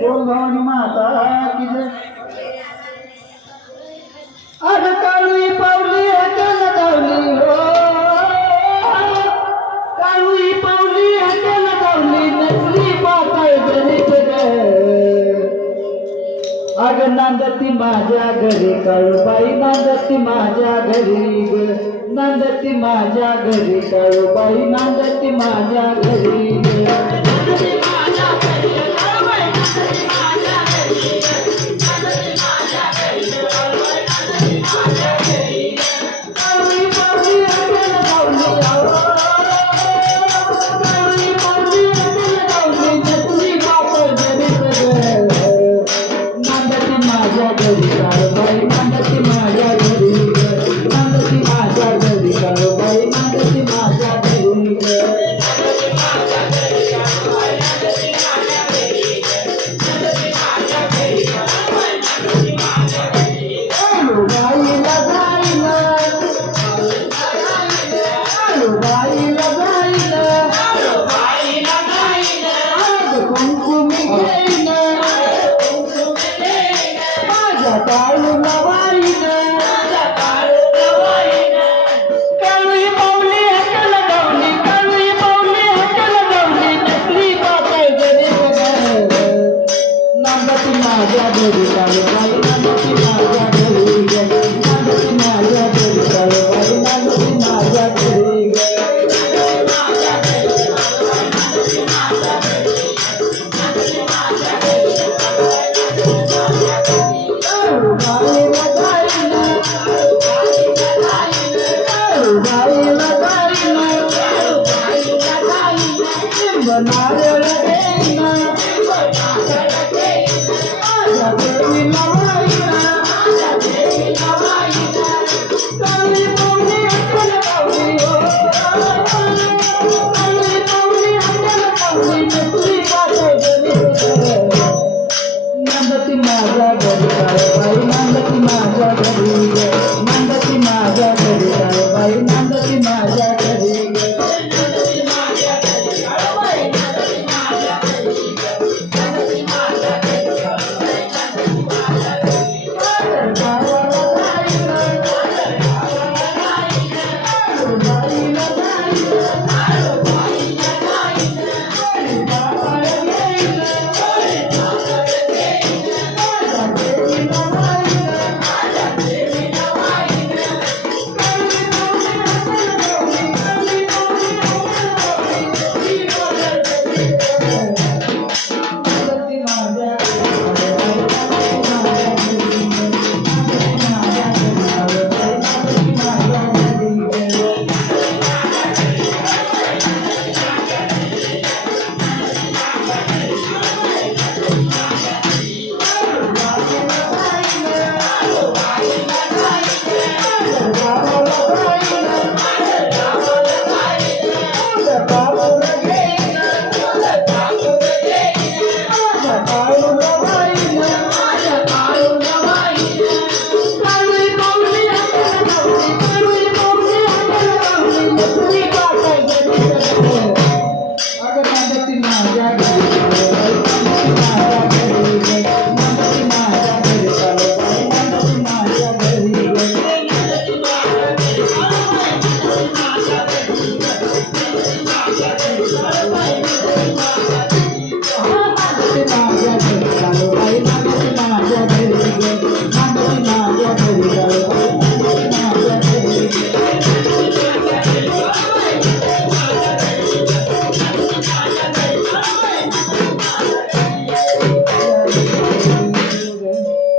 बोल भवानी माता की जय अग पावली हटल धावली हो. काळी पावली हटल धावली नसली पाताय गणित अग नांदती माझ्या घरी काळूबाई नांदती माझ्या घरी ग. नांदती माझ्या घरी काळूबाई नांदती माझ्या घरी ग. I got a माझ्या घरी काय माझ्या घरी. I